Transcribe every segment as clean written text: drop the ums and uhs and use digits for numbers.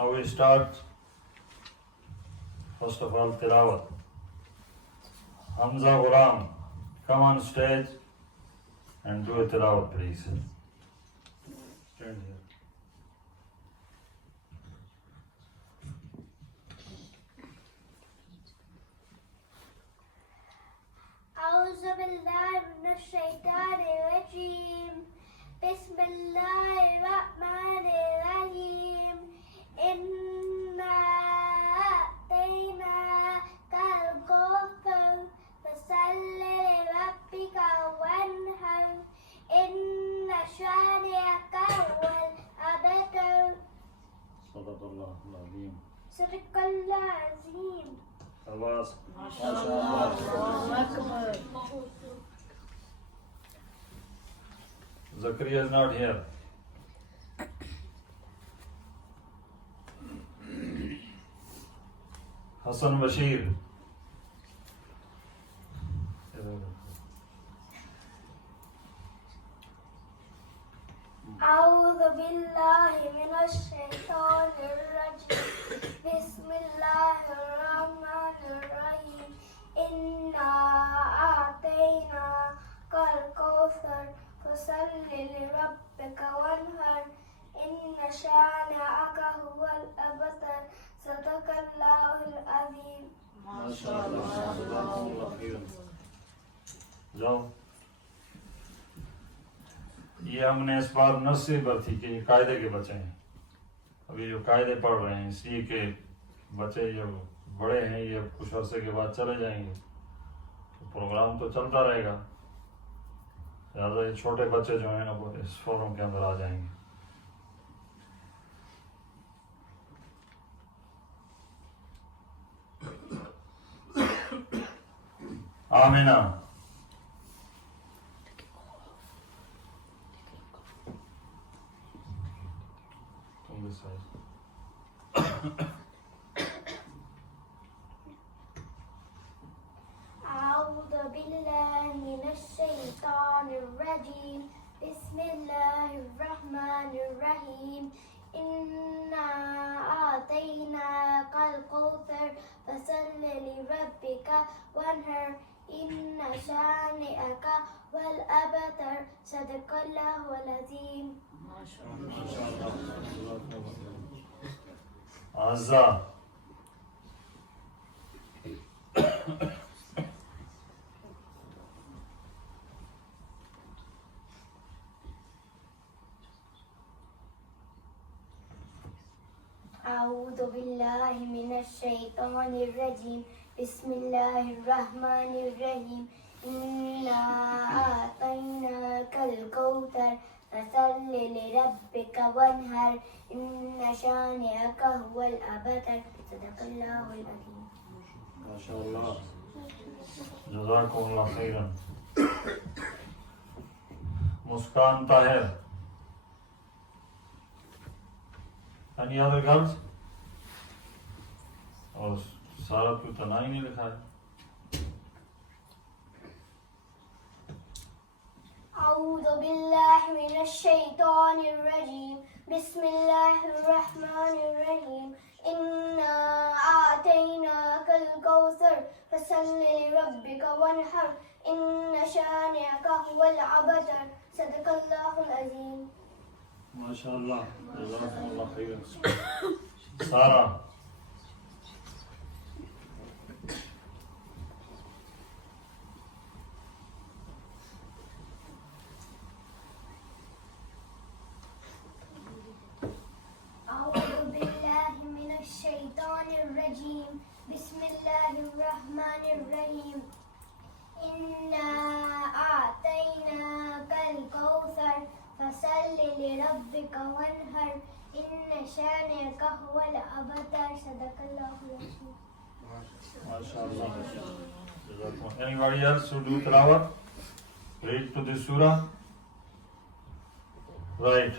Now we start. First of all, Tilawaat. Hamza Ghulam, come on stage and do a Tilawaat, please. Stand here. أعوذ بالله من الشيطان الرجيم بسم الله الرحمن الرحيم إنا أعطيناك الكوثر فصل لربك وانحر إن شانئك هو الأبتر صدق الله العظيم. صدق الله العظيم. Abbas. Zakaria is not here. Hassan Bashir. أعوذ بالله من الشيطان الرجيم بسم الله الرحمن الرحيم إنا أعطيناك الكوثر فصل لربك وانحر إن شانئك هو الأبتر صدق الله العظيم. ما شاء الله خيرا. जाओ. ये हमने इस बार नस से भर्ती की कायदे के बच्चे हैं. अभी जो कायदे पढ़ रहे हैं इसलिए के बच्चे जो बड़े हैं ये कुछ अर्से के बाद चले जाएंगे तो प्रोग्राम तो चलता रहेगा. ज़्यादा ये छोटे बच्चे जो हैं वो इस फोरम के अंदर आ जाएंगे. Amina. أعوذ بالله من الشيطان الرجيم بسم الله الرحمن الرحيم إنا أعطيناك الكوثر فصل لربك وانحر إن شانئك والأبتر صدق الله العظيم. ما شاء الله. Azza. أعوذ بالله من الشيطان الرجيم بسم الله الرحمن الرحيم إنا أعطيناك الكوثر فصل لربك وانحر إن شانئك هو الأبتر صدق الله العظيم. ما شاء الله. جزاكم الله خيرا. Muskan Tahir. Any other girls? और सारा तो तना ही नहीं लिखा है. أعوذ بالله من الشيطان الرجيم بسم الله الرحمن الرحيم إنا أعطيناك الكوثر فصل لربك وانحر إن شانئك هو الأبتر صدق الله العظيم. ما شاء الله. جزاكم الله خيرا. سارة. أعوذ بالله من الشيطان الرجيم بسم الله الرحمن الرحيم إنا أعطيناك الكوثر فصل لربك وانحر إن شانئك هو الأبتر صدق الله العظيم. ما شاء الله. Anybody else who do Tilawaat? Read to this surah. Right.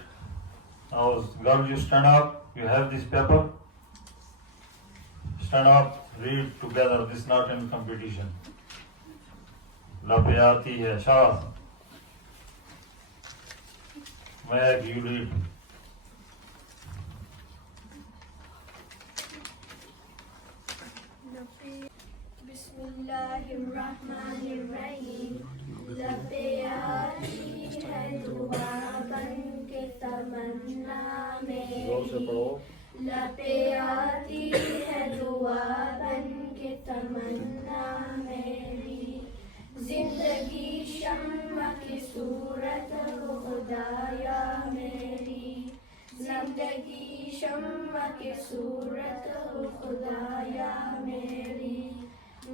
Now, girl, you stand up. You have this paper. Stand up. Read together. This is not in competition. लपयाती है शाबाश. Meg, you read. बिस्मिल्लाहिर्रहमानिर्रहीम लबे आती है दुआ बन के तमन्ना जोर से मेरी पढ़ो। लबे आती है दुआ बन के तमन्ना मेरी जिंदगी शम्मा की सूरत हो खुदाया मेरी जिंदगी शम्मा की सूरत हो खुदाया मेरी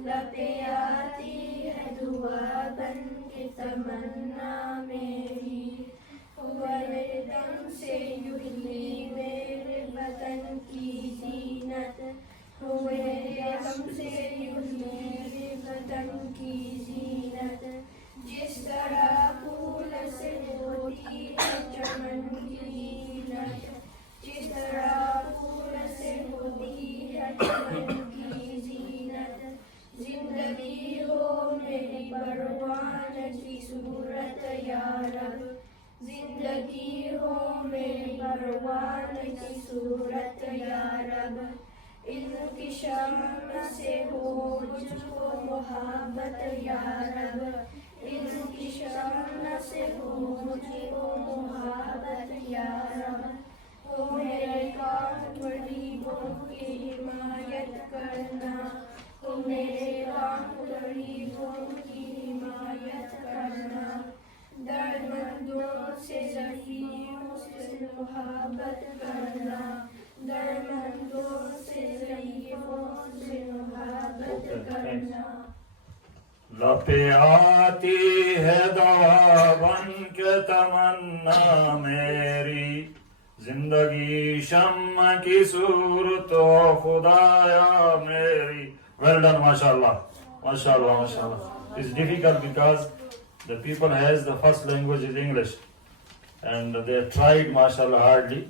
लबे आती है दुआ बन के तमन्ना मेरी हुआ मेरे दम से युहली मेरे बदन की जीनत हुए मेरे दम से युहली मेरे बदन की जीनत जिस तरह फूल से होती है चमन की जीनत जिस तरह फूल से होती है चमन की जीनत जिंदगी हो मेरी परवान की सूरत या रब जिंदगी हो मेरी परवान की सूरत या रब इल्म की शम्म से हो मुझको मोहब्बत या रब इल्म की शम्म से हो मुझको मोहब्बत या रब हो मेरे काम गरीबों की हिमायत करना हो मेरे काम गरीबों की हिमायत करना दर्दमंदों से ज़रीफ़ों से मोहब्बत करना दर्दमंदों से ज़रीफ़ों से मोहब्बत करना लपे आती है दवा बन के तमन्ना मेरी जिंदगी शम्मा की सूरत हो खुदाया मेरी. Well done, mashallah. Mashallah, mashallah. It's difficult because the people has the first language is English and they tried mashallah hardly.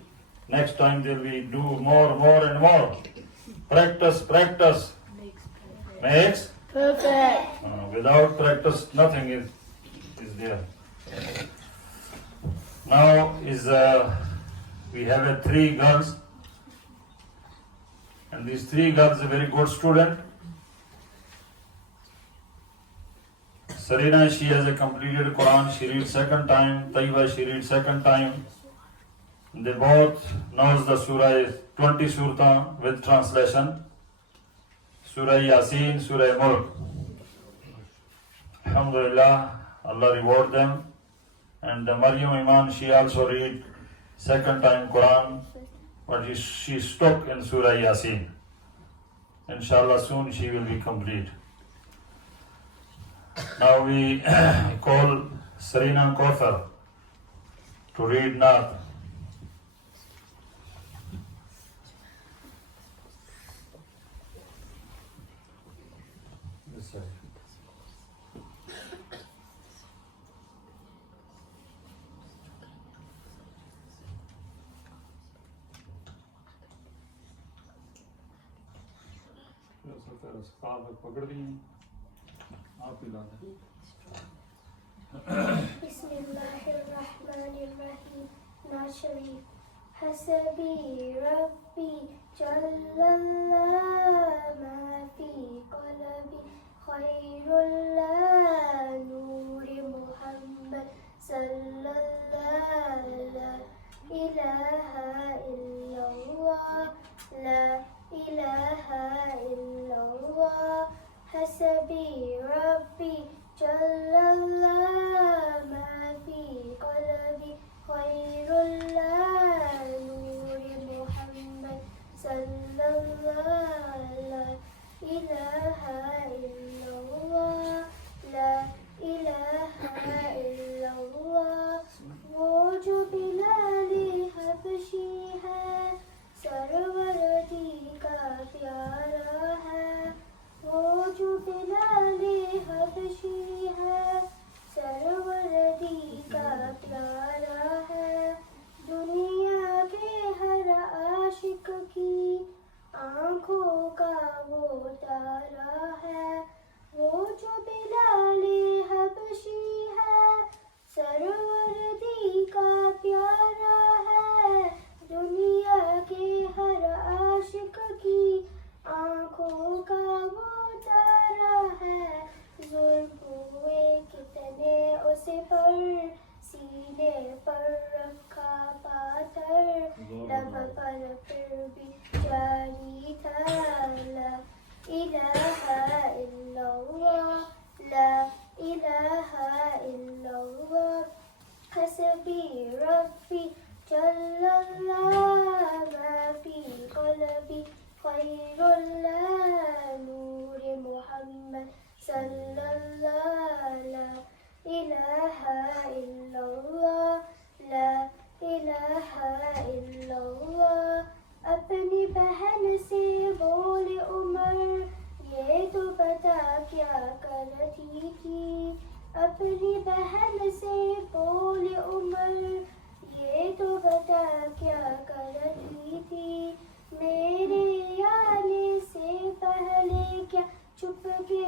Next time they will do more and more. Practice makes perfect. without practice nothing is there. Now we have 3 girls and these 3 girls are very good student. Sarina, she has a completed Quran, she reads second time. Taiba, she reads second time. They both knows the surah 20 surah with translation. Surah Yasin, Surah Mulk. Alhamdulillah, Allah reward them. And Maryam Iman, she also read second time Quran, but she stuck in Surah Yasin. Inshallah, soon she will be complete. Now we call Sarina Kauthar to read Naat. This side. पकड़ दी आप ही ला दें. बिस्मिल्लाहिर्रहमानिर्रहीम नाशरी हसबी रब्बी जल्लल्लाहु मा फी क़ल्बी खैरुल्लाह नूरि मुहम्मद सल्लल्लाहु ला इलाहा इल्लल्लाह ला इलाहा इल्लल्लाह हसबी रब्बी जल्लल्लाहु मा फी क़ल्बी खैरुल्लाह नूरि मुहम्मद सल्लल्लाहु ला इलाहा इल्लल्लाह ला इलाहा इल्लल्लाह वो जो बिलाले हबशी है सरवरदी का प्यारा है वो जो बिलाले हबशी है सल्लल्लाहु ला इलाहा इल्लल्लाह ला इलाहा इल्लल्लाह। अपनी बहन से बोले उमर, ये तो बता क्या करती थी। अपनी बहन से बोले उमर, ये तो बता क्या करती थी। मेरे आने से पहले क्या चुपके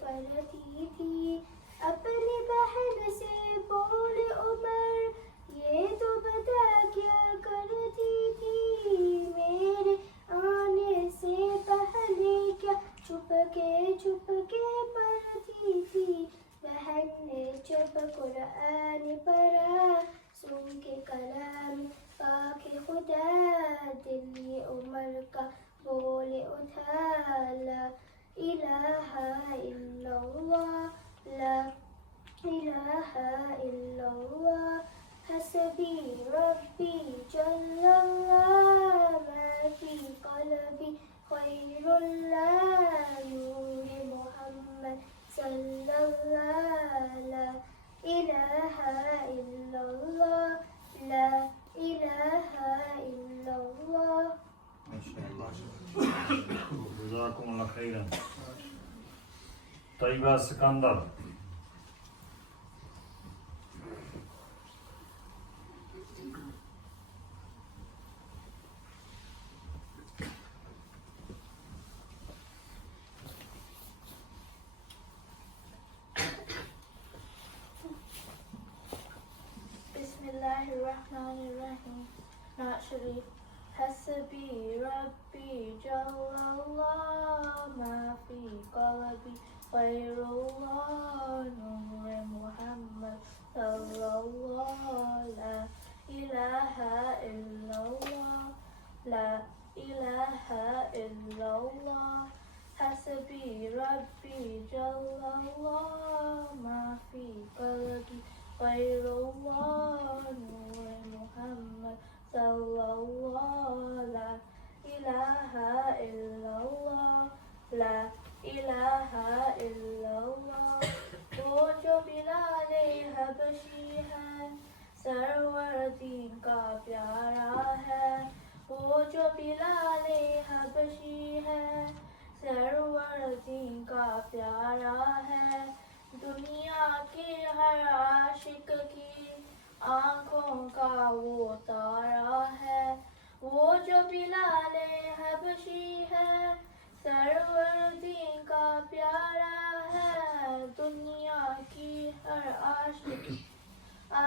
पढ़ती थी। अपनी बहन से बोले उमर, ये तो बता क्या करती थी। मेरे आने से पहले क्या चुपके पढ़ती थी। बहन ने जब कुरान पढ़ा, सुन के कलाम पाके खुदा, दिल ये उमर का बोले उठा, ला इलाहा इल्लल्लाह ला इलाहा इल्लल्लाह। हसबी रब्बी जल्लल्लाह, मा फी क़ल्बी खैरुल्लाह, नूर मोहम्मद सल्लल्लाह, ला इलाहा इल्लल्लाह ला इलाहा इल्लल्लाह। जज़ाकुमुल्लाह खैरन। Taiba Sikandar. Bismillahirrahmanirrahim. Naat Sharif. Hasbi Rabbi Jallallah, ma fi qalbi Khairullah, Nur Muhammad Sallallahu, La ilaha illallah, La ilaha illallah. Hasbi Rabbi Jallallah, ma fi qalbi Khairullah, Nur Muhammad Sallallahu, La ilaha illallah, La ilaha illallah. वो जो बिलाले हबशी है, server दीन का प्यारा है। वो जो बिलाले हबशी है, server दीन का प्यारा है। दुनिया के हर आशिक की आँखों का वो तारा है। वो जो बिलाले हबशी है, सरवर दीन का प्यारा है। दुनिया की हर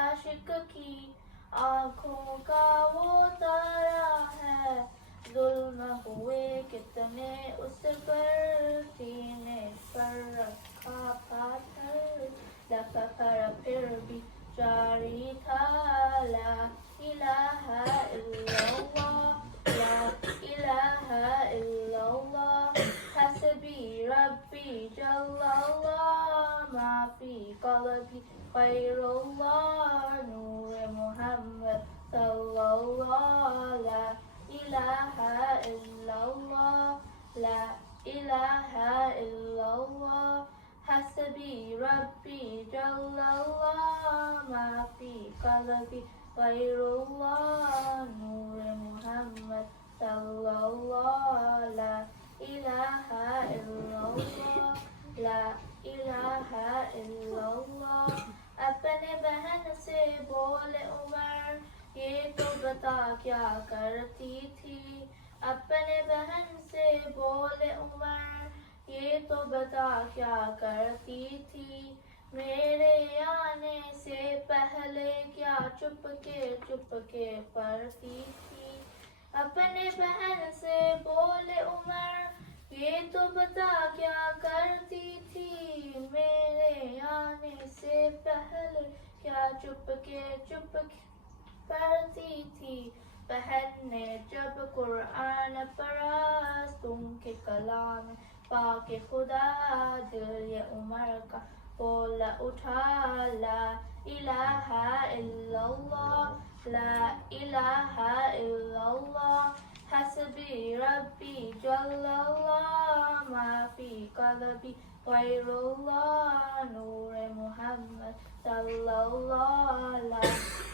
आशिक की आँखों का वो तारा है। जुल्म हुए कितने उस पर, सीने पर रखा पाथर, लफर फिर भी जारी था, ला इलाहा इल्लल्लाह, ला इलाहा इल्लल्लाह। हसबी रब्बी जल्लल्लाह, मा फी क़ल्बी खैरुल्लाह, नूर मोहम्मद सल्लल्लाह, ला इलाहा इल्लल्लाह, ला इलाहा इल्लल्लाह। हसबी रब्बी जल्लल्लाह, मा फी क़ल्बी खैरुल्लाह, नूर मोहम्मद सल्लल्लाह, ला इलाहा इल्लल्लाह, ला इलाहा इल्लल्लाह। अपने बहन से बोले उमर, ये तो बता क्या करती थी। अपने बहन से बोले उमर, ये तो बता क्या करती थी। मेरे आने से पहले क्या चुपके पढ़ती थी। अपने बहन से बोले उमर, ये तो बता क्या करती थी। मेरे आने से पहले क्या चुपके पढ़ती थी। बहन ने जब कुरान पढ़ा, सुन के कलाम पाके खुदा, दिल ये उमर का बोला उठा, ला इलाहा इल्लल्लाह, ला इलाहा इल्लल्लाह। हसबी रब्बी जल्लल्लाह, मा फी क़ल्बी Ghayrullah Noor Muhammad Sallallahu La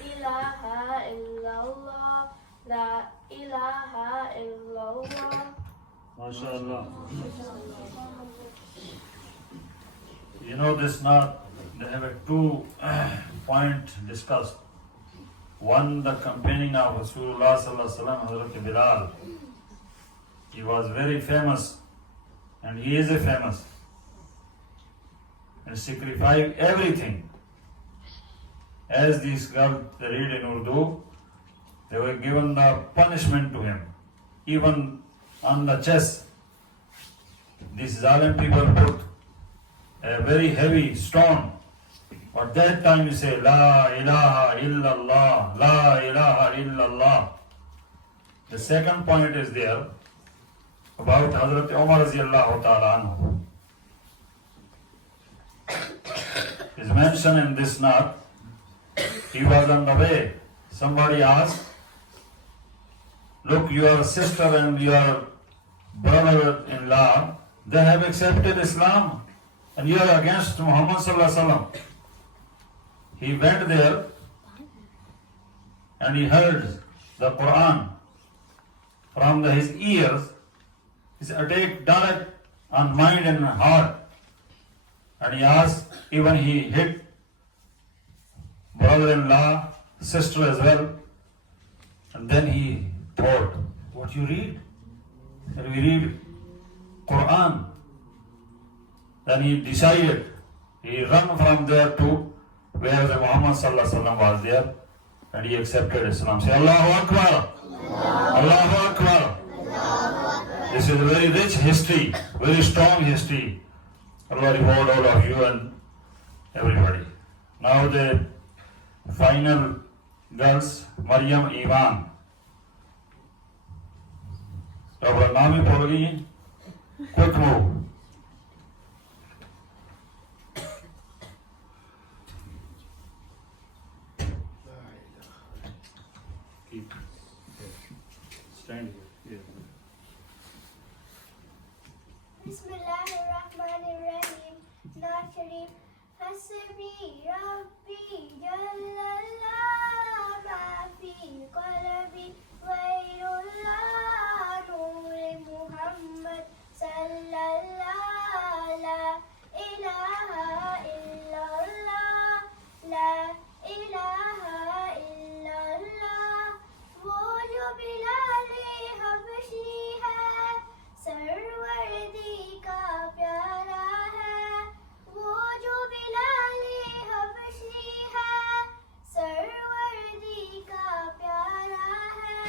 ilaha illallah La ilaha illallah. MashaAllah. You know this not, they have a two point discussed. One, the companion of Rasulullah Sallallahu Alaihi Wasallam, Hazrat Bilal. He was very famous and he is a famous and sacrificed everything. As these girls they read in Urdu, they were given the punishment to him. Even on the chest, these Zalim people put a very heavy stone. But that time you say, La ilaha illallah, La ilaha illallah. The second point is there about Hazrat Umar Radiallahu Ta'ala Anhu. Is mentioned in this Naat. He was on the way. Somebody asked, look, your sister and your brother-in-law, they have accepted Islam and you are against Muhammad Sallallahu Alaihi Wasallam. He went there and he heard the Quran from his ears. His attack direct on mind and heart. And he asked, even he hit brother-in-law, sister as well. And then he thought, what you read? And we read Quran. Then he decided, he ran from there to where the Muhammad Sallallahu Alaihi Wasallam was there and he accepted Islam. Say Allahu Akbar! Allahu Akbar! This is a very rich history, very strong history. Allah reward all of you and everybody. Now the final girls, Maryam Imam. तो अब नाम ही पढ़ गई हैं. Quick move. Keep stand here. Bismillahirrahmanirrahim. Naat Sharif. Hasbi Rabbi Jallallah ma fi qalbi Ghayrullah Noor Muhammad Sallallahu La ilaha illallah La ilaha illallah वो जो बिलाले हबशी है सरवर्दी का प्यारा है वो जो बिलाले हबशी है सरवर्दी का प्यारा है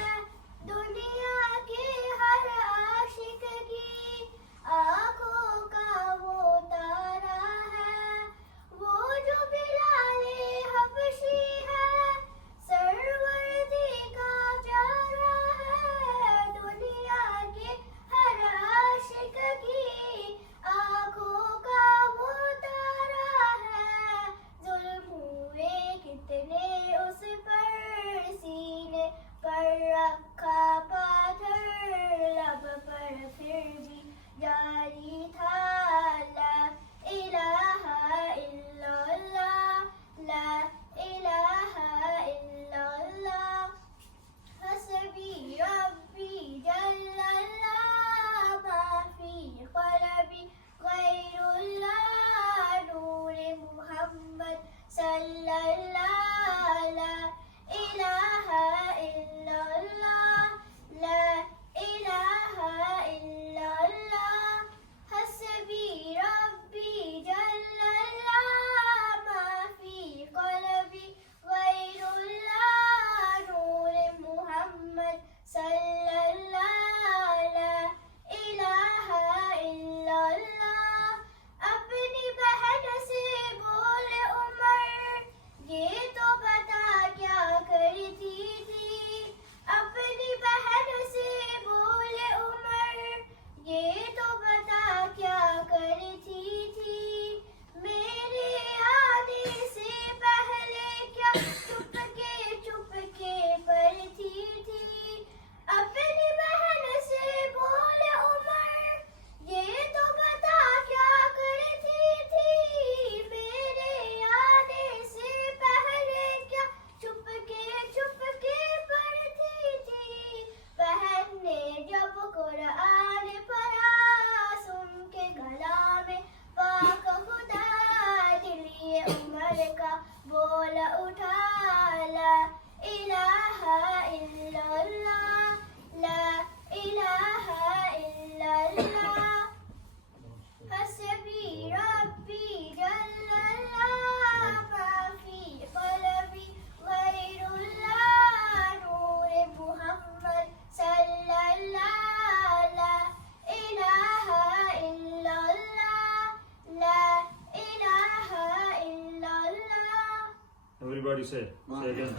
Everybody say again.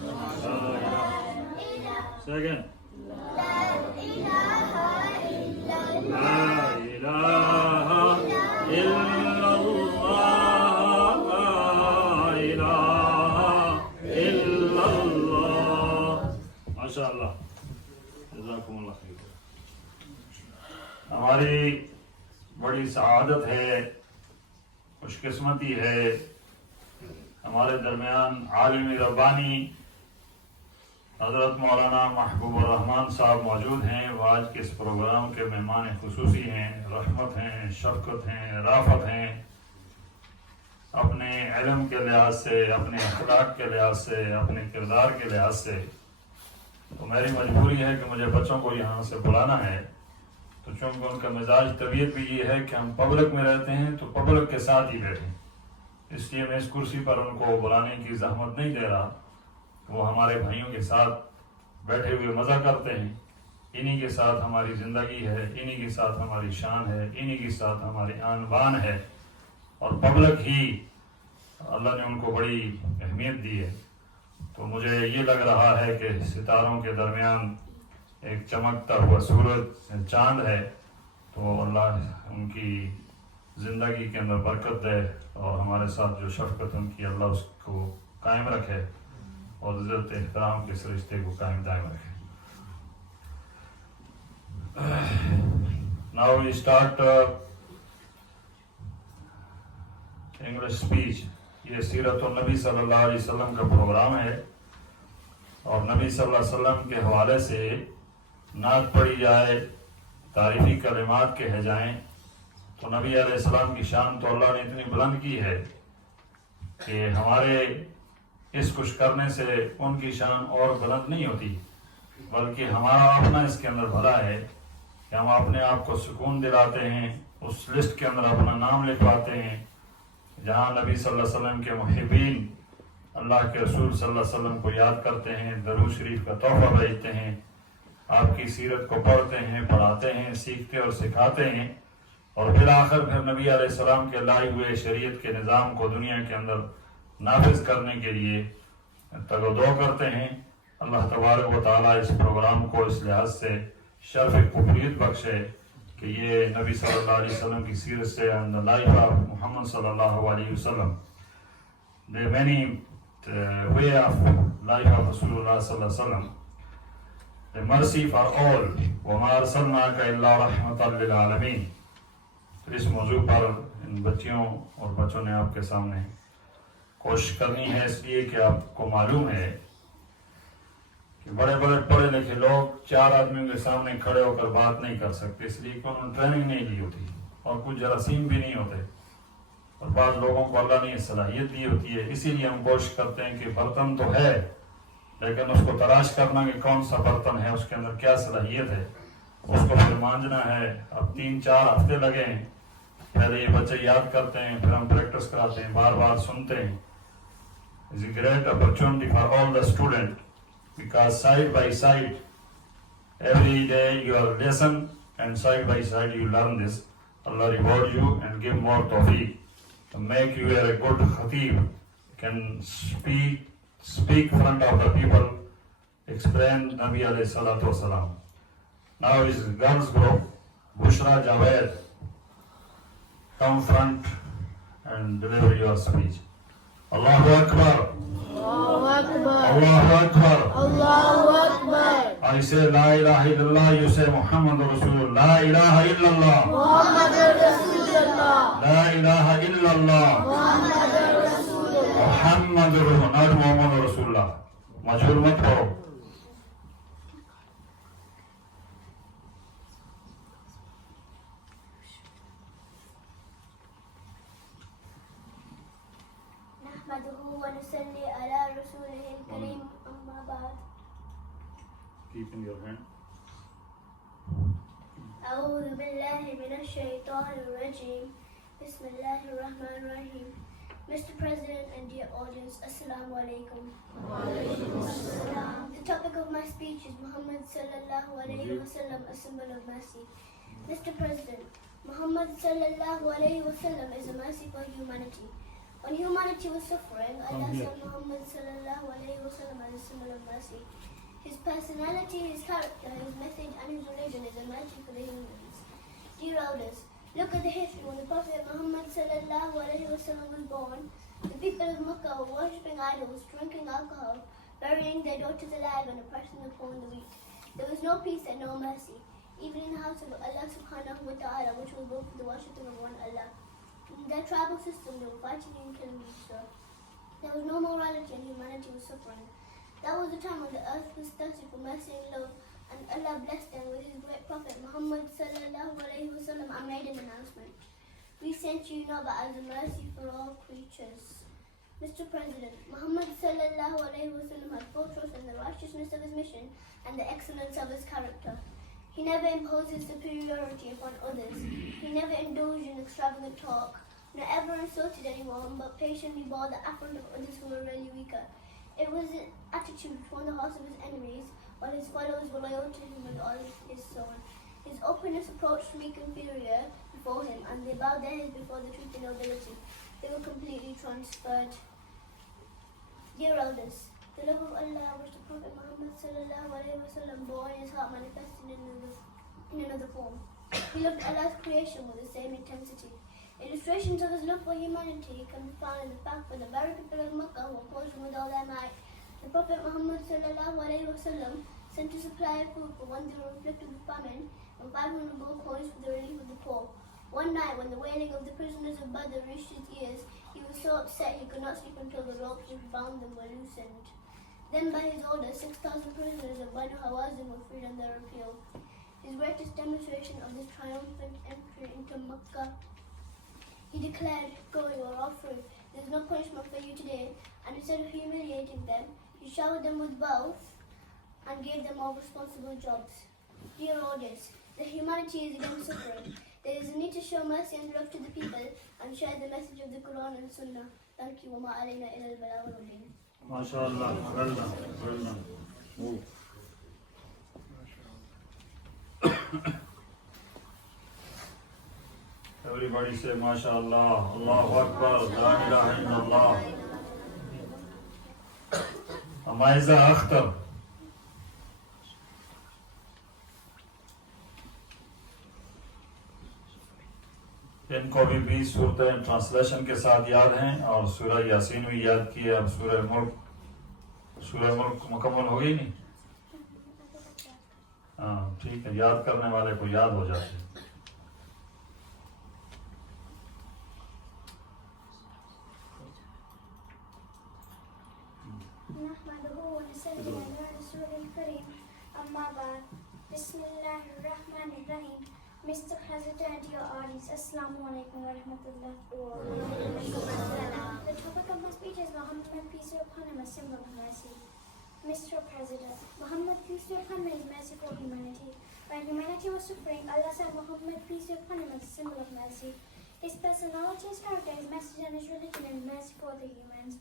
Say again. La ilaha illallah. La ilaha illallah. La ilaha illallah. माशाअल्लाह, जज़ाकुमुल्लाह खैर। हमारी बड़ी सआदत है, खुशकिस्मती है, हमारे दरमियान आलिम रब्बानी हज़रत मौलाना महबूबुर रहमान साहब मौजूद हैं। वो आज के इस प्रोग्राम के मेहमान खुसूसी हैं, रहमत हैं, शफ़क़त हैं, राफ़त हैं। अपने इल्म के लिहाज से, अपने अखलाक के लिहाज से, अपने किरदार के लिहाज से तो मेरी मजबूरी है कि मुझे बच्चों को यहाँ से बुलाना है। तो चूँकि उनका मिजाज तबीयत भी ये है कि हम पब्लिक में रहते हैं तो पब्लिक के साथ ही बैठें, इसलिए मैं इस कुर्सी पर उनको बुलाने की जहमत नहीं दे रहा। वो हमारे भाइयों के साथ बैठे हुए मज़ा करते हैं। इन्हीं के साथ हमारी ज़िंदगी है, इन्हीं के साथ हमारी शान है, इन्हीं के साथ हमारी आन बान है। और पब्लिक ही अल्लाह ने उनको बड़ी अहमियत दी है। तो मुझे ये लग रहा है कि सितारों के दरमियान एक चमकता हुआ सूरज चांद है, तो अल्लाह उनकी ज़िंदगी के अंदर बरकत दे और हमारे साथ जो शफ़क़त उनकी अल्लाह उसको कायम रखे और इज़्ज़त एहतराम के इस रिश्ते को कायम दायम रखे। Now we start English speech. ये सीरत नबी सल्लल्लाहु अलैहि वसल्लम का प्रोग्राम है और नबी सल्लल्लाहु अलैहि वसल्लम के हवाले से नात पढ़ी जाए, तारीफ़ी कलिमात कहे जाएं। तो नबी अलैहिस्सलाम की शान तो अल्लाह ने इतनी बुलंद की है कि हमारे इस कुछ करने से उनकी शान और बुलंद नहीं होती, बल्कि हमारा अपना इसके अंदर भला है कि हम अपने आप को सुकून दिलाते हैं, उस लिस्ट के अंदर अपना नाम लिखवाते हैं जहाँ नबी सल्लल्लाहु अलैहि वसल्लम के मुहिब्बीन अल्लाह के रसूल सल्लल्लाहु अलैहि वसल्लम को याद करते हैं, दरूद शरीफ का तोहफा भेजते हैं, आपकी सीरत को पढ़ते हैं, पढ़ाते हैं, सीखते और सिखाते हैं और फिर आखिर फिर नबी अलैहिस्सलाम के लाए हुए शरीयत के निज़ाम को दुनिया के अंदर नाफिज करने के लिए तगदो करते हैं। अल्लाह तबारक व तआला इस प्रोग्राम को इस लिहाज से शर्फ कबूलियत बख्शे कि ये नबी सल्लल्लाहु अलैहि वसल्लम की सीरत से and the life of Muhammad सल्लल्लाहु अलैहि वसल्लम, the many way of life of रसूलुल्लाह सल्लल्लाहु अलैहि वसल्लम, द मर्सी फॉर ऑल व मा अरसलनाका इल्ला रहमतल लिल आलमीन। तो इस मौजू पर इन बच्चियों और बच्चों ने आपके सामने कोशिश करनी है, इसलिए कि आपको मालूम है कि बड़े बड़े पढ़े लिखे लोग चार आदमियों के सामने खड़े होकर बात नहीं कर सकते, इसलिए कि उन्होंने ट्रेनिंग नहीं ली होती और कुछ जरासीम भी नहीं होते और बाद लोगों को अल्लाह ने सलाहियत दी होती है। इसीलिए हम कोशिश करते हैं कि बर्तन तो है लेकिन उसको तलाश करना कि कौन सा बर्तन है, उसके अंदर क्या सलाहियत है, उसको फिर मांझना है। अब 3-4 हफ्ते लगे हैं, पहले ये बच्चे याद करते हैं, फिर हम प्रैक्टिस कराते हैं, बार बार सुनते हैं। It's a great opportunity for all the student because side by side every day you are lesson and side by side you learn this. Allah reward you and give more tawfiq to make you a good khatib, can speak front of the people, explain Nabi alayhi salatu wasalam. Now is girls group, Bushra Javed, come front and deliver your speech. Allahu Akbar. Allahu Akbar. Allahu Akbar. Allahu Akbar. I say La ilaha illallah, you say Muhammad Rasulullah. La ilaha illallah. Muhammad Rasulullah. La ilaha illallah. Muhammad Rasulullah. Muhammad Rasulullah, not Muhammad Rasulullah. Majhul mat paro. नहमदुहु व नुसल्ली अला रसूलिहिल करीम, अम्मा बाद। Keep in your hand. अऊज़ु बिल्लाहि मिनश शैतानिर रजीम। बिस्मिल्लाहिर रहमानिर रहीम। Mr. President and dear audience, Assalamu alaikum. The topic of my speech is Muhammad sallallahu alayhi wa sallam, a symbol of mercy. Mr. President, Muhammad sallallahu alayhi wa sallam is a mercy for humanity. When humanity was suffering, Allah sent Muhammad sallallahu alayhi wa sallam as a symbol of mercy. His personality, his character, his message and his religion is a mercy for the humans. Dear elders, look at the history. When the Prophet Muhammad sallallahu alayhi wa sallam was born, the people of Makkah were worshipping idols, drinking alcohol, burying their daughters alive and oppressing the poor and the weak. There was no peace and no mercy, even in the house of Allah subhanahu wa ta'ala, which was built for the worshipping of one Allah. In their tribal system, they were fighting and killing each other. There was no morality and humanity was suffering. That was the time when the earth was thirsty for mercy and love, and Allah blessed them with His great Prophet Muhammad sallallahu alayhi wa sallam and made an announcement. We sent you not but as a mercy for all creatures. Mr. President, Muhammad sallallahu alayhi wa sallam had full trust in the righteousness of his mission and the excellence of his character. He never imposed his superiority upon others. He never indulged in extravagant talk, nor ever insulted anyone, but patiently bore the affront of others who were really weaker. It was his attitude toward the hearts of his enemies, while his followers were loyal to him with all his soul. His openness approached meek inferior before him, and they bowed their heads before the truth and nobility. They were completely transferred. Dear elders, the love of Allah which the Prophet Muhammad sallallahu alaihi wasallam bore in his heart manifested in another form. He loved Allah's creation with the same intensity. Illustrations of his love for humanity can be found in the fact that the very people of Makkah were opposed him with all their might. The Prophet Muhammad sallallahu alaihi wasallam sent a supply of food for one they were afflicted with famine and 500 gold coins for the relief of the poor. One night, when the wailing of the prisoners of Badr reached his ears, he was so upset he could not sleep until the ropes which bound them were loosened. Then, by his order, 6,000 prisoners of Banu Hawazin were freed on their appeal. His greatest demonstration of this triumphant entry into Makkah, he declared, "Go, you are all free. There is no punishment for you today." And instead of humiliating them, he showered them with wealth and gave them all responsible jobs. Dear audience, the humanity is again suffering. There is a need to show mercy and love to the people and share the message of the Quran and Sunnah. Thank you. وَمَا عَلَيْنَا إِلَّا الْبَلَاغُ الْمُبِينُ. MashaAllah, well done, well done. Everybody say MashaAllah, Allahu Akbar, La ilaha illallah. Amaiza Akhtar. इनको भी 20 सूरतें translation के साथ याद हैं और सूरह यासीन भी याद की है। अब सूरह मुल्क मुकम्मल हो गई नहीं? हाँ ठीक है, याद करने वाले को याद हो जाती है। Mr. President, your audience, Assalamu alaikum wa rahmatullah. The topic of my speech is Muhammad, peace be upon him, a symbol of mercy. Mr. President, Muhammad, peace be upon him, is mercy for humanity. When humanity was suffering, Allah sent Muhammad, peace be upon him, as a symbol of mercy. His personality, his character, his message and his religion is mercy for the humans.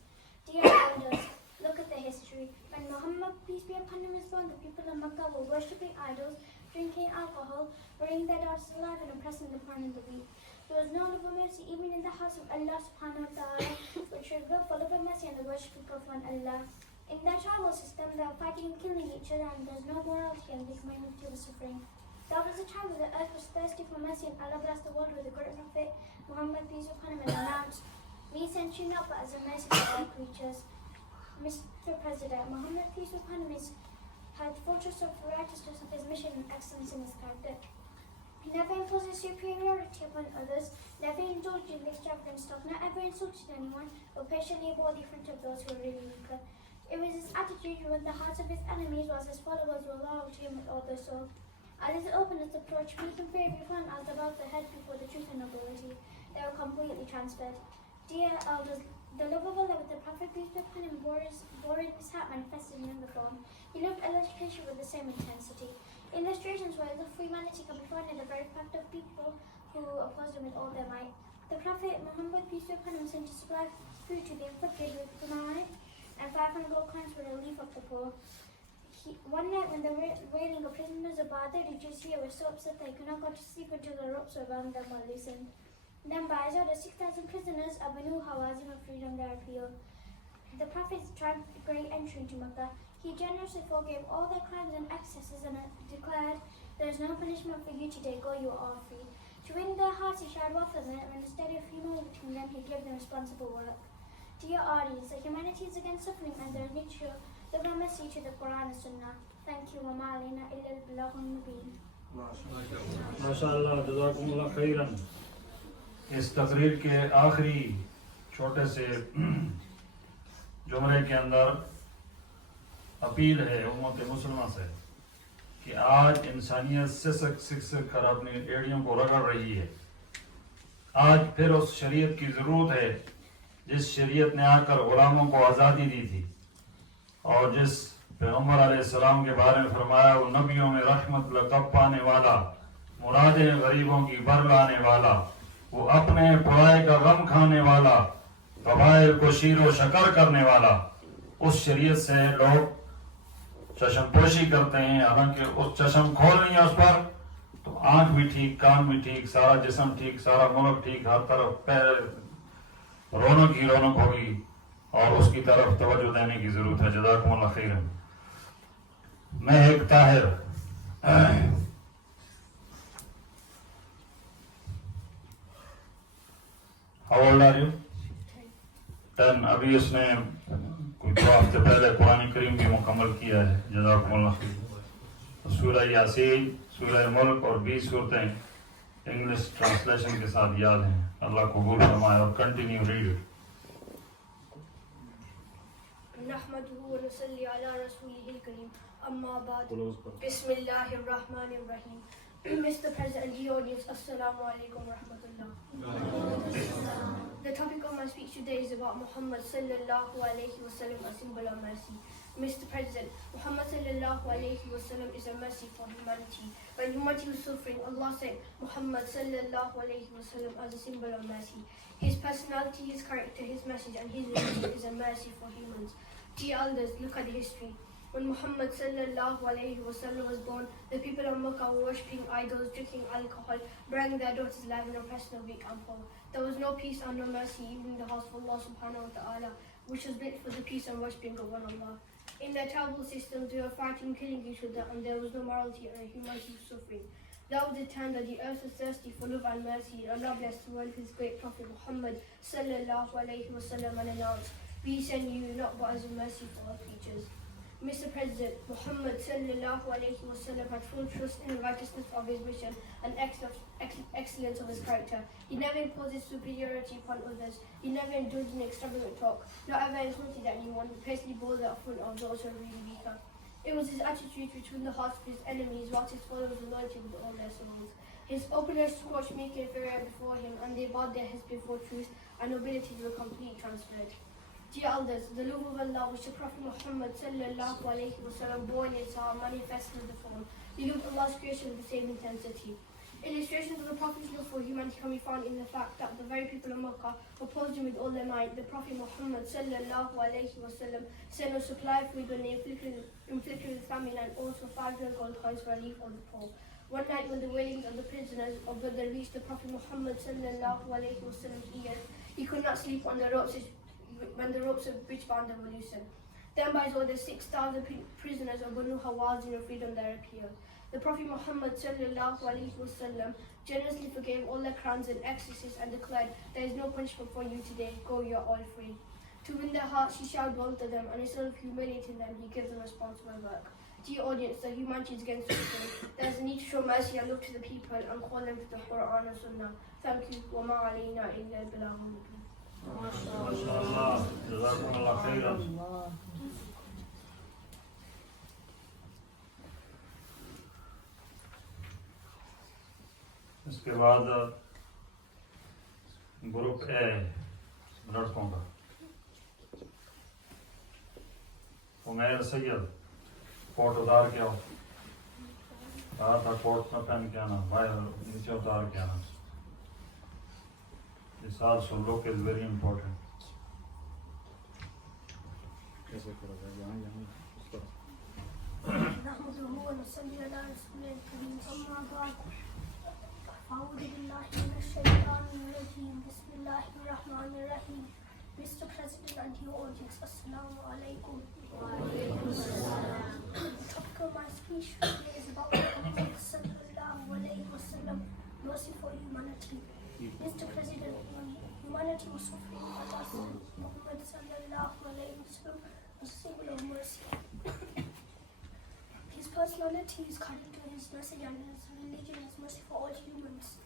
Dear elders, look at the history. When Muhammad, peace be upon him, was born, the people of Makkah were worshipping idols, drinking alcohol, burying their daughters alive and oppressing the poor and the weak. There was no love or mercy even in the house of Allah subhanahu wa ta'ala, which was built for love and mercy and the worship of one Allah. In their tribal system, they were fighting and killing each other, and there was no morality and the humanity was suffering. That was the time when the earth was thirsty for mercy, and Allah blessed the world with the great Prophet Muhammad, peace be upon him, and announced, "We sent you not but as a mercy for all creatures." Mr. President, Muhammad, peace be upon him, had full trust of the righteousness of his mission and excellence in his character. He never imposed his superiority upon others, never indulged in extravagant stuff, not ever insulted anyone, but patiently bore the affront of those who were really weaker. It was his attitude toward the hearts of his enemies, whilst his followers were loyal to him with all their soul. At his openness approach, meek and fear everyone as about the head before the truth and nobility. They were completely transferred. Dear elders, the love of Allah with the Prophet, peace be upon him, bore in his heart manifested in the form. He loved Allah's creation with the same intensity. Illustrations where love for humanity can be found in the very fact of people who opposed him with all their might. The Prophet Muhammad, peace be upon him, sent to supply food to the afflicted with famine and 500 gold coins for the relief of the poor. One night, when the wailing of prisoners of Badr, the Jews here were so upset they could not go to sleep until the ropes around them were loosened. Then by his order, 6,000 prisoners of Banu Hawazin were freed on their appeal. The Prophet's great entry into Mecca, he generously forgave all their crimes and excesses and declared, "There is no punishment for you today, go you are all free." To win their hearts, he shared wealth with them, and instead of humility between them, he gave them responsible work. Dear audience, the humanity is against suffering, and there is need to show the mercy to the Quran and Sunnah. Thank you. وَمَا عَلَيْنَا إِلَّا الْبَلَاغُ الْمُبِينُ. माशाअल्लाह, जज़ाकुमुल्लाह खैरन। इस तकरीर के आखिरी छोटे से जुमरे के अंदर appeal है उम्मत मुसलमान से कि आज इंसानियत सिसक सिसक कर अपनी एड़ियों को रगड़ रही है। आज फिर उस शरीयत की ज़रूरत है जिस शरीयत ने आकर गुलामों को आज़ादी दी थी और जिस पैगम्बर अलैहिस्सलाम के बारे में फरमाया वो नबियों में रहमत लक़ब पाने वाला, मुरादें गरीबों की बर लाने वाला, वो अपने पुराए का गम खाने वाला, कबाइल को शीरो शकर करने वाला, उस शरीयत से लोग चश्मपोशी करते हैं। हालांकि उस चश्म खोलनी है उस पर तो आंख भी ठीक, कान भी ठीक, सारा जिस्म ठीक, सारा मुल्क ठीक, हर तरफ पैर रौनक ही रौनक होगी और उसकी तरफ तवज्जो देने की जरूरत है। जज़ाकुमुल्लाह खैरन। मैं एक Tahir how old are you? 10। अभी उसने कोई 2 हफ्ते पहले कुरान करीम भी मुकम्मल किया है। जज़ाकुमुल्लाह खैर। सूरह यासीन, सूरह मुल्क और 20 सूरतें इंग्लिश ट्रांसलेशन के साथ याद हैं। अल्लाह कबूल फरमाए और कंटिन्यू रीड। नहमदुहु व नसल्ली अला रसूलिहिल करीम, अम्मा बाद, बिस्मिल्लाहिर रहमानिर रहीम। Mr. President, the audience, Assalamu alaikum wa rahmatullah. The topic of my speech today is about Muhammad sallallahu alayhi wa sallam, a symbol of mercy. Mr. President, Muhammad sallallahu alayhi wa sallam is a mercy for humanity. When humanity was suffering, Allah sent Muhammad sallallahu alayhi wa sallam as a symbol of mercy. His personality, his character, his message and his religion is a mercy for humans. Dear elders, look at the history. When Muhammad sallallahu alayhi wa sallam was born, the people of Mecca were worshipping idols, drinking alcohol, burning their daughters alive and oppressing the weak and poor. There was no peace and no mercy even in the house of Allah subhanahu wa ta'ala, which was built for the peace and worshipping of one Allah. In their terrible systems, they were fighting, killing each other, and there was no morality and humanity was suffering. That was the time that the earth was thirsty for love and mercy. Allah blessed the world with his great prophet Muhammad sallallahu alayhi wa sallam and announced, "We send you not but as a mercy for all creatures." Mr. President, Muhammad sallallahu alayhi wa sallam had full trust in the righteousness of his mission and excellence of his character. He never imposed his superiority upon others. He never indulged in extravagant talk, not ever insulted anyone. He personally bore the affront of those who are really weaker. It was his attitude which won the hearts of his enemies, whilst his followers were loyal with all their souls. His openness scorched meek and inferior before him, and they bowed their heads before truth, and nobility were completely transferred. Dear elders, the love of Allah which the Prophet Muhammad sallallahu alayhi wa sallam bore in itself manifested in the form. He loved Allah's creation with the same intensity. Illustrations of the Prophet's love for humanity can be found in the fact that the very people of Makkah opposed him with all their might. The Prophet Muhammad sallallahu alayhi wa sallam sent a supply of food when they inflicted with famine, and also 500 gold coins for relief of the poor. One night when the wailings of the prisoners of Badr reached the Prophet Muhammad sallallahu alayhi wa sallam's ears, he could not sleep when the ropes of which bound them were loosened. Then by his order, 6,000 prisoners of Banu Hawazin were freed on their appeal. The Prophet Muhammad sallallahu alayhi wa sallam generously forgave all their crimes and excesses and declared, "There is no punishment for you today, go, you are all free." To win their hearts, he showed wealth to them, and instead of humiliating them, he gave them responsible work. Dear audience, the humanity is against suffering. There is a need to show mercy and love to the people and call them to the Quran and Sunnah. Thank you. وَمَا عَلَيْنَا إِلَّا الْبَلَاغُ الْمُبِينُ. माशाअल्लाह, जज़ाकुमुल्लाह खैरन। इसके बाद group A लड़कों का Umair Syed, coat उतार के आओ। कहा था कोट में पहन के आना, बाहर नीचे उतार के आना। This also look is very important. نحمده ونصلي على رسوله الكريم، أما بعد أعوذ بالله من الشيطان الرجيم. بسم الله الرحمن الرحيم. Mr. President and your audience, Assalamu alaikum. The topic of my speech today is about Muhammad sallallahu alayhi wa sallam, mercy for humanity. Mr. President, when humanity was suffering, Allah said Muhammad sallallahu alayhi wa sallam was a symbol of mercy. His personality is kind to his message and his religion is mercy for all humans.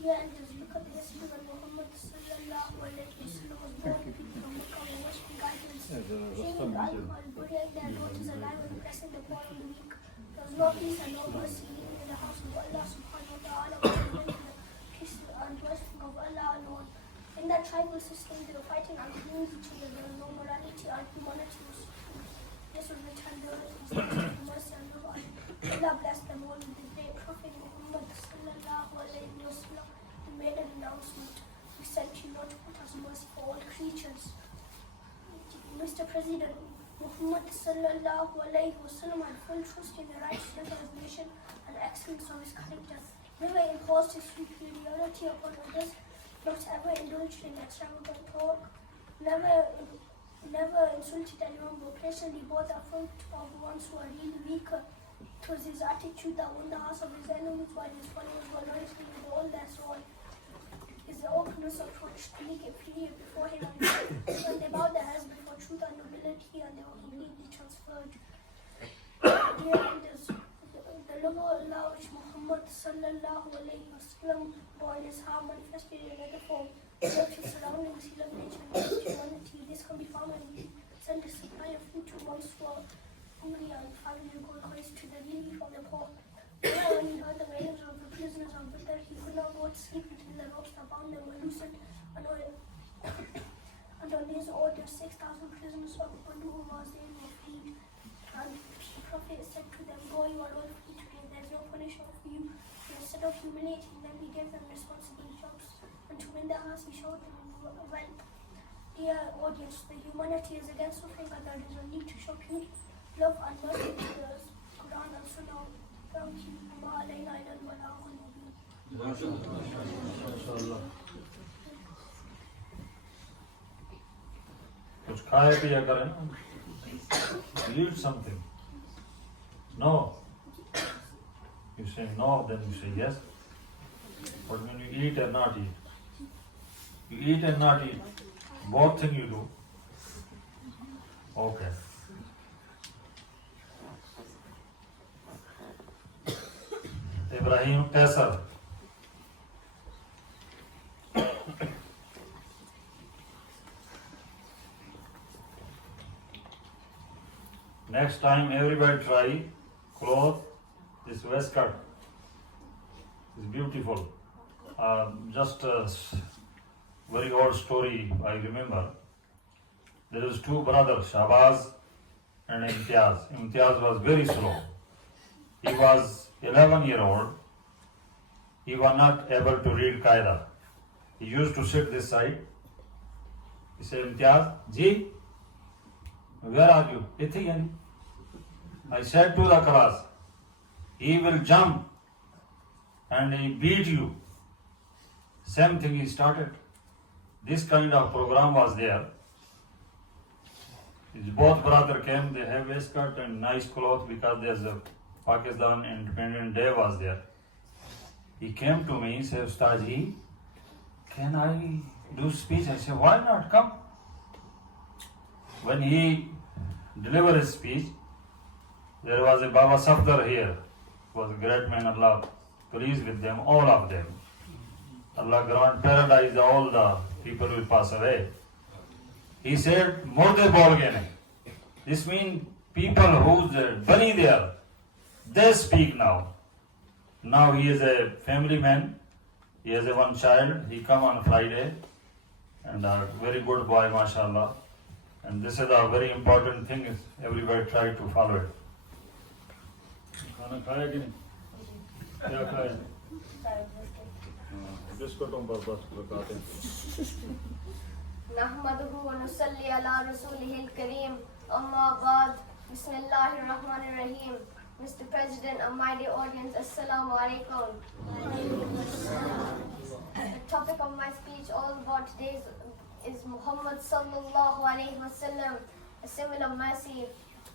Yeah, and just look at the history when Muhammad sallallahu alayhi wa sallam was born. People from Mecca were worshipping idols, drinking alcohol, burying their daughters alive and pressing the poor and the weak. There was no peace and no mercy even in the house of Allah subhanahu wa ta'ala, which was meant to the peace and worshipping of Allah alone. In that tribal system, they were fighting and killing each other. There was no morality and humanity was this was the time there was mercy and love. Allah blessed them all with the great Prophet Muhammad sallallahu alayhi wa sallam. He made an announcement. We sent you not to put us mercy for all creatures. Mr. President, Muhammad sallallahu alayhi wa sallam had full trust in the righteousness of his nation and excellence of his character. Never imposed his superiority upon others, not ever indulged in extravagant talk, never insulted anyone, but patiently bore the affront of ones who are really weaker. It was his attitude that won the hearts of his enemies, while his followers were loyal to him with all their soul. His openness approach to make it clear before him, when they bowed their heads before truth and nobility, and they were completely transferred. Dear elders, the love of Allah which Muhammad sallallahu alayhi wa sallam bore in his heart manifested in another form. He loved his surroundings, he loved nature and humanity. This can be found when he sent a supply of food to ones who are hungry and valued gold coins to the needy from the poor. When he heard the wailings of the prisoners of Badr, he could not go to sleep until the ropes that bound them were loosened, and on his order 6,000 prisoners of Badr was able to freed. And the Prophet said to them, "Go, you are all free today, there is no punishment for you." And instead of humiliating them, he gave them responsible jobs, and to win their hearts, he showed them wealth. Dear audience, the humanity is against suffering, but there is a need to show pure love and mercy to the Quran and Sunnah. Thank you. Ma alayna illa al-balagh al-mubin. माशाअल्लाह कुछ खाए पिया करें ना eat something no you say no then you say yes but when you eat and not eat you eat and not eat both thing you do okay Ibrahim Kaisar next time everybody try cloth this waistcoat is beautiful just a very old story I remember there was two brothers Shahbaz and Imtiaz was very slow he was 11-year-old he was not able to read Qaeda he used to sit this side he said Imtiaz ji where are you I said to the class he will jump and he beat you same thing he started this kind of program was there his both brother came they have waistcoat and nice clothes because there's a Pakistan Independence Day was there he came to me said Ustadji can I do speech I said why not come when he delivered his speech there was a Baba Safdar here was a great man Allah pleased with them all of them Allah grant paradise all the people will pass away he said murde bol gaye nahi this means people who's bunny there they speak now he is a family man he has a one child he come on Friday and a very good boy mashallah and this is a very important thing is everybody try to follow it खाना खाया कि नहीं क्या खाया बिस्कुटों पर बस बताते हैं नहमदुहु व नुसल्ली अला रसूलिहिल करीम अम्मा बाद बिस्मिल्लाहिर रहमानिर रहीम Mr. President and my dear audience, Assalamu alaikum. The topic of my speech all about today is Muhammad sallallahu alaihi wasallam, a symbol of mercy.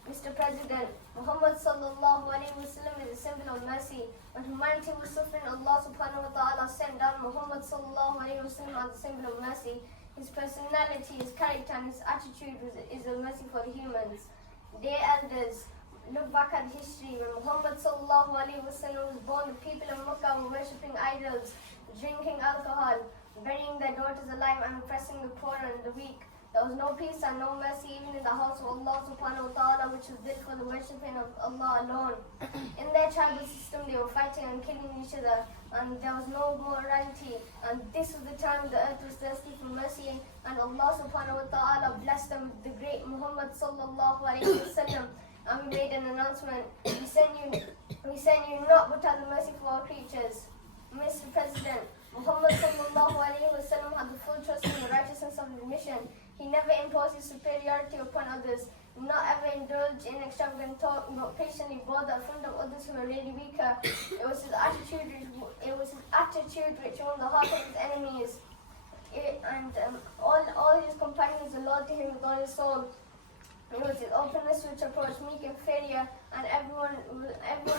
Mr. President, Muhammad sallallahu alaihi wasallam is a symbol of mercy. When humanity was suffering, Allah subhanahu wa ta'ala sent down Muhammad sallallahu alaihi wasallam as a symbol of mercy. His personality, his character and his attitude is a mercy for the humans. Dear elders, look back at history. When Muhammad sallallahu alaihi wasallam was born, the people of Makkah were worshipping idols, drinking alcohol, burying their daughters alive and oppressing the poor and the weak. There was no peace and no mercy even in the house of Allah subhanahu wa ta'ala, which was built for the worshipping of Allah alone. In their tribal system, they were fighting and killing each other, and there was no morality. And this was the time the earth was thirsty for mercy, and Allah subhanahu wa ta'ala blessed them with the great Muhammad sallallahu alayhi wa sallam. And we made an announcement. We send you not but as a mercy for all creatures. Mr. President, Muhammad sallallahu alayhi wa sallam had the full trust in the righteousness of his mission. He never imposed his superiority upon others, not ever indulged in extravagant talk, but patiently bore the affront of others who were really weaker. It was his attitude which won the heart of his enemies. All his companions allowed to him with all his soul. It was his openness which approached meek inferior, and everyone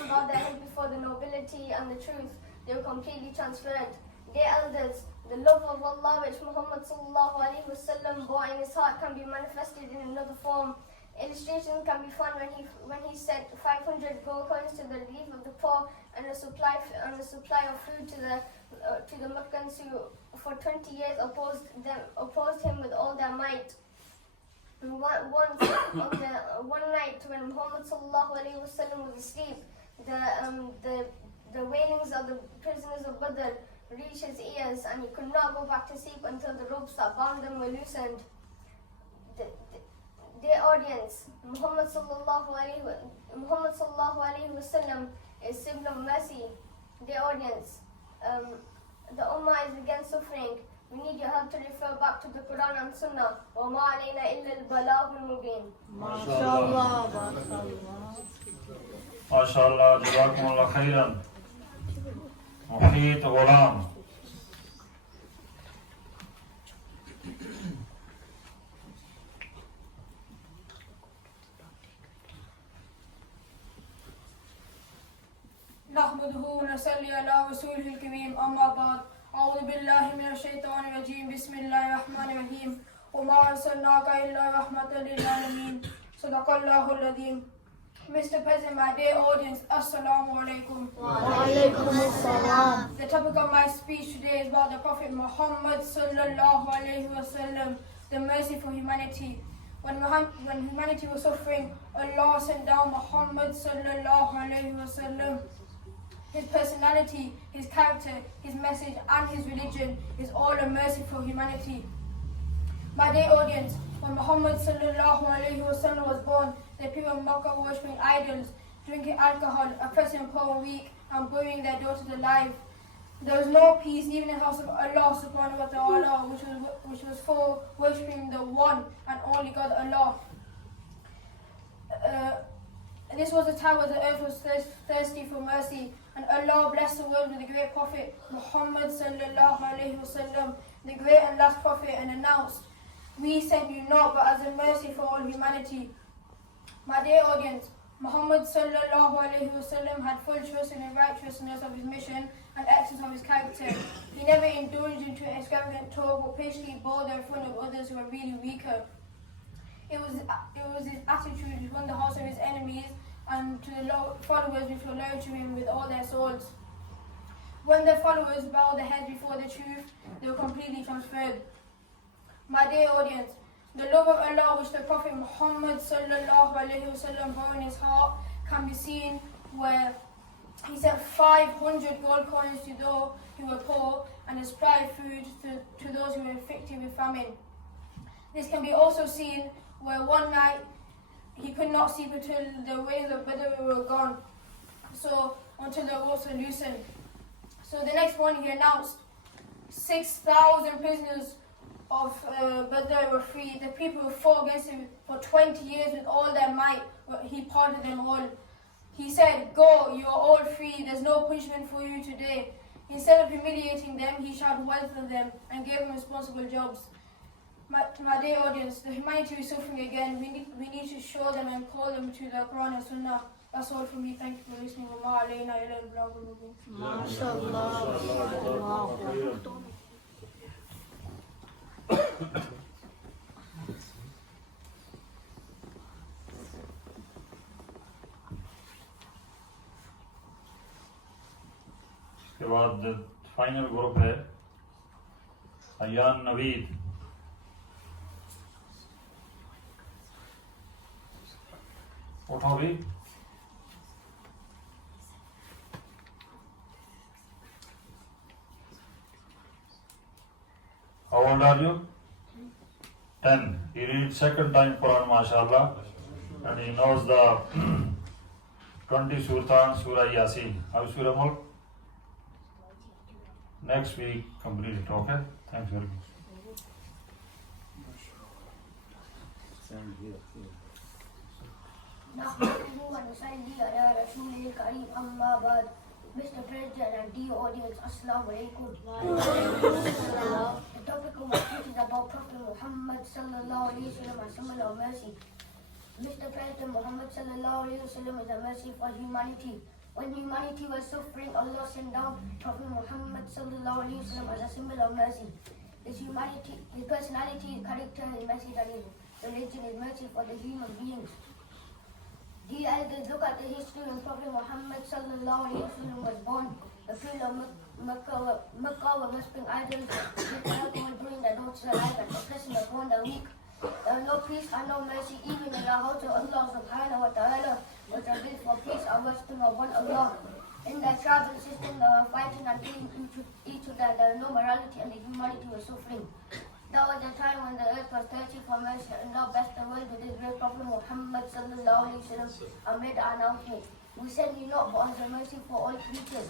bowed their head before the nobility and the truth. They were completely transferred. Dear elders, the love of Allah which Muhammad sallallahu alaihi wasallam bore in his heart can be manifested in another form. Illustrations can be found when he sent 500 gold coins to the relief of the poor and a supply of food to the Meccans who for 20 years opposed him with all their might. One night when Muhammad sallallahu alaihi wasallam was asleep, the wailings of the prisoners of Badr reached his ears, and he could not go back to sleep until the ropes that bound them were loosened. Dear audience, Muhammad sallallahu alaihi wasallam is symbol of mercy. Dear audience, the Ummah is against suffering. We need your help to refer back to the Quran and Sunnah. وَمَا عَلَيْنَا إِلَّا الْبَلَاغُ الْمُبِينُ. MashaAllah. MashaAllah, Jazakumullah khairan. Muhit Ghulam. نحمده ونصلي على رسوله الكريم أما بعد أعوذ بالله من الشيطان الرجيم بسم الله الرحمن الرحيم وما أرسلناك إلا رحمة للعالمين صدق الله العظيم. Mr. President, my dear audience, Assalamu alaikum. Wa alaikum assalam. The topic of my speech today is about the Prophet Muhammad sallallahu alaihi wasallam, the mercy for humanity. When humanity was suffering, Allah sent down Muhammad sallallahu alaihi wasallam. His personality, his character, his message and his religion is all a mercy for humanity. My dear audience, when Muhammad sallallahu alaihi wasallam was born, the people of Makkah were worshipping idols, drinking alcohol, oppressing poor and weak, and burying their daughters alive. There was no peace even in the house of Allah subhanahu wa ta'ala, which was for worshipping the one and only God Allah. This was a time where the earth was thirsty for mercy, and Allah blessed the world with the great Prophet Muhammad sallallahu alaihi wasallam, the great and last Prophet, and announced, "We sent you not but as a mercy for all humanity." My dear audience, Muhammad sallallahu alaihi wasallam had full trust in the righteousness of his mission and excellence of his character. He never indulged into extravagant talk or patiently bore the affront of others who were really weaker. It was his attitude which won the hearts of his enemies, and to the followers which were loyal to him with all their souls. When their followers bowed their heads before the truth, they were completely transferred. My dear audience, the love of Allah which the Prophet Muhammad sallallahu alaihi wasallam bore in his heart can be seen where he sent 500 gold coins to those who were poor and supplied food to those who were afflicted with famine. This can be also seen where one night he could not sleep until the waves of Badr were gone, so until the ropes were loosened. So the next morning he announced 6,000 prisoners of Badr were free. The people who fought against him for 20 years with all their might, he pardoned them all. He said, "Go, you are all free, there's no punishment for you today." Instead of humiliating them, he showered wealth on them and gave them responsible jobs. My dear audience, the humanity is suffering again. We need to show them and call them to the Quran and Sunnah. That's all from me. Thank you for listening. उसके बाद final group है अयान नवीद। उठो भी। How old are you? 10. He reads second time Quran, mashallah, and he knows the 20 Surah Yasin. How is Surah Mulk? Next week, complete it, okay? Thanks very much. نحمده ونصلي على رسوله الكريم أما بعد. Mr. President and dear audience, Assalamu alaikum. The topic of my speech is about Prophet Muhammad sallallahu alaihi wasallam and symbol of mercy. Mr. President Muhammad sallallahu alaihi wasallam is a mercy for humanity. When humanity was suffering, Allah sent down Prophet Muhammad sallallahu alaihi wasallam as a symbol of mercy. His personality, his character, his message, and his religion is mercy for the human beings. Dear elders, look at the history when Prophet Muhammad sallallahu alaihi wasallam was born. The people of Mecca were worshipping idols, drinking alcohol, doing their daughter's life, and oppressing upon the weak. There are no peace and no mercy even in the house of Allah subhanahu wa ta'ala, which are built for peace and worshipping of one Allah. In their tribal system, they were fighting and killing each other. There was no morality and the humanity was suffering. There was a time when the earth was thirsty for mercy, and Allah blessed the world with His great Prophet Muhammad sallallahu alaihi wasallam and made an announcement. We send you not but as a mercy for all creatures.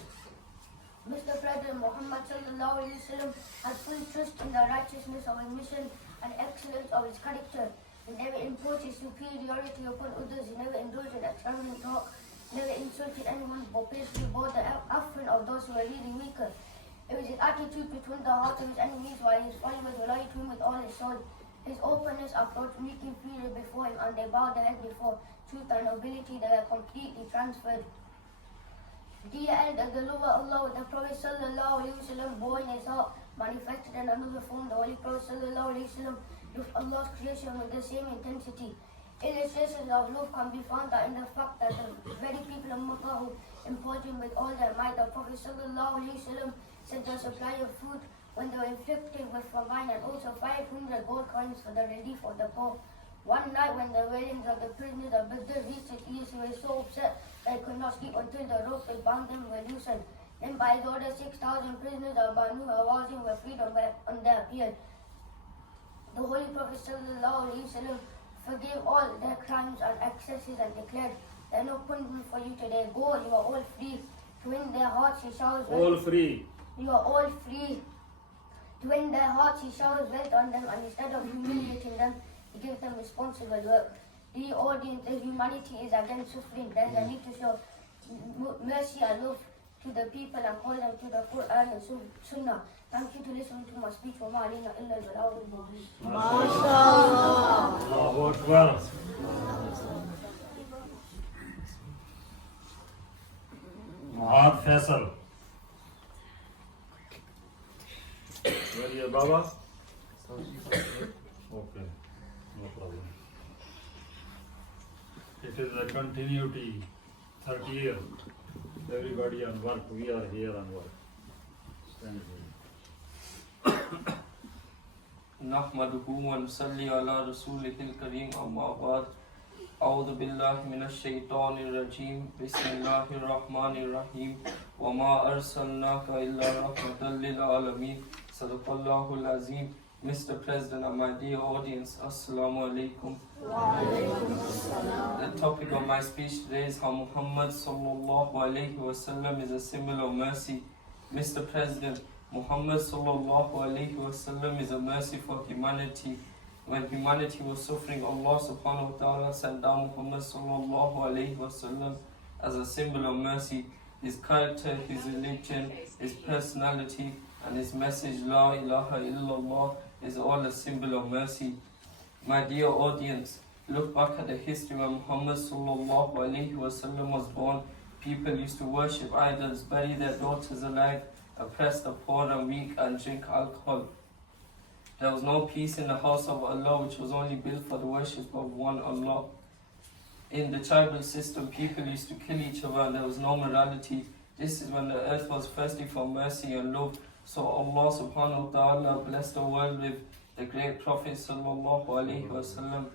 Mr. President Muhammad sallallahu alaihi wasallam had full trust in the righteousness of his mission and excellence of his character. He never imposed his superiority upon others. He never indulged in extravagant talk, never insulted anyone, but patiently bore the affront of those who were really weaker. It was his attitude between the hearts of his enemies, while his followers were loyal to him with all his soul. His openness approached weak inferior before him, and they bowed their head before truth and nobility. They were completely transferred. Dear elders, the love of Allah with the Prophet sallallahu alaihi wasallam bore in his heart, manifested in another form. The Holy Prophet sallallahu alaihi wasallam loved Allah's creation with the same intensity. Illustrations of love can be found in the fact that the very people of Makkah who imposed him with all their might, the Prophet sallallahu alaihi wasallam sent a supply of food when they were inflicted with famine, and also 500 gold coins for the relief of the poor. One night when the wailings of the prisoners of Badr reached his ears, he was so upset that he could not sleep until the ropes that bound them were loosened. Then by his order, 6,000 prisoners of Banu Hawazin were freed on their appeal. The Holy Prophet sallallahu alaihi wasallam forgave all their crimes and excesses and declared, "There is no punishment for you today. Go, you are all free." To win their hearts, he showers wealth. All free. You are all free. To win their hearts, he showers wealth on them, and instead of humiliating them, he gives them responsible work. The audience, the humanity is again suffering. There is a need to show mercy and love to the people and call them to the Quran and Sunnah. Thank you to listen to my speech. وَمَا عَلَيْنَا إِلَّا الْبَلَاغُ الْمُبِينُ. Allahu Akbar. Muhammad Faisal. Where is your Baba? Okay, no problem. It is a continuity, 30 years. Everybody on work, we are here on work. Stand here. نحمده ونصلي على رسوله الكريم أما بعد أعوذ بالله من الشيطان الرجيم بسم الله الرحمن الرحيم وما أرسلناك إلا رحمة للعالمين صدق الله العظيم. Mr. President and my dear audience, Assalamu alaikum. The topic of my speech today is how Muhammad sallallahu alaihi wasallam is a symbol of mercy. Mr. President, Muhammad sallallahu alaihi wasallam is a mercy for humanity. When humanity was suffering, Allah subhanahu wa ta'ala sent down Muhammad sallallahu alaihi wasallam as a symbol of mercy. His character, his religion, his personality, and his message, La ilaha illallah, is all a symbol of mercy. My dear audience, look back at the history when Muhammad sallallahu alaihi wasallam was born. People used to worship idols, bury their daughters alive, oppress the poor and weak, and drink alcohol. There was no peace in the house of Allah, which was only built for the worship of one Allah. In the tribal system, people used to kill each other and there was no morality. This is when the earth was thirsty for mercy and love. So Allah subhanahu wa ta'ala blessed the world with the great Prophet sallallahu alaihi wasallam.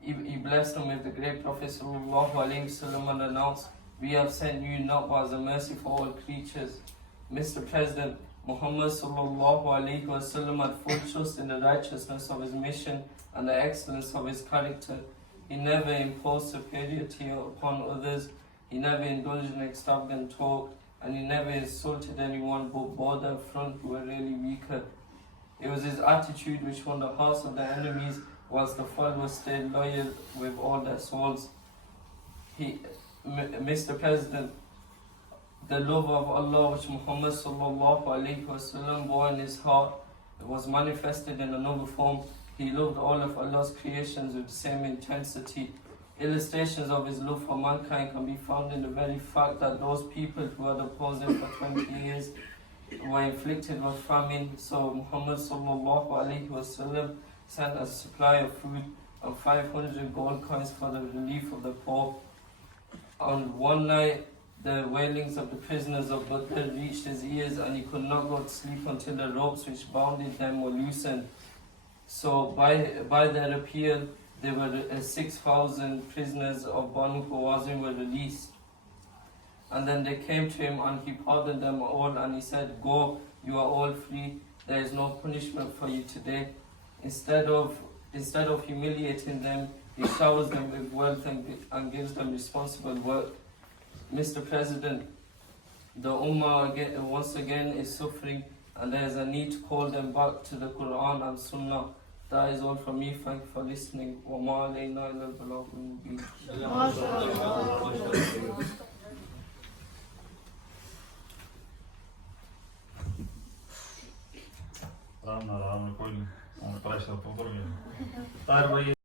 He blessed them with the great Prophet sallallahu alaihi wasallam and announced, "We have sent you not as a mercy for all creatures." Mr. President, Muhammad sallallahu alaihi wasallam had full trust in the righteousness of his mission and the excellence of his character. He never imposed superiority upon others, he never indulged in extravagant talk, and he never insulted anyone but bore them front who were really weaker. It was his attitude which won the hearts of the enemies, whilst the followers stayed loyal with all their souls. Mr. President, the love of Allah which Muhammad sallallahu alaihi wasallam bore in his heart was manifested in another form. He loved all of Allah's creations with the same intensity. Illustrations of his love for mankind can be found in the very fact that those people who had opposed him for 20 years were inflicted with famine. So Muhammad sallallahu alaihi wasallam sent a supply of food and 500 gold coins for the relief of the poor. On one night, the wailings of the prisoners of Badr reached his ears and he could not go to sleep until the ropes which bounded them were loosened. So by their appeal, there were 6,000 prisoners of Banu Hawazin were released. And then they came to him and he pardoned them all and he said, "Go, you are all free. There is no punishment for you today." Instead of humiliating them, he showers them with wealth and gives them responsible work. Mr. President, the Ummah once again is suffering and there is a need to call them back to the Quran and Sunnah. That is all from me. Thank you for listening. وَمَا عَلَيْنَا إِلَّا الْبَلَاغُ الْمُبِينُ. आराम कोई नहीं, pressure तो उतर गया। तार भाई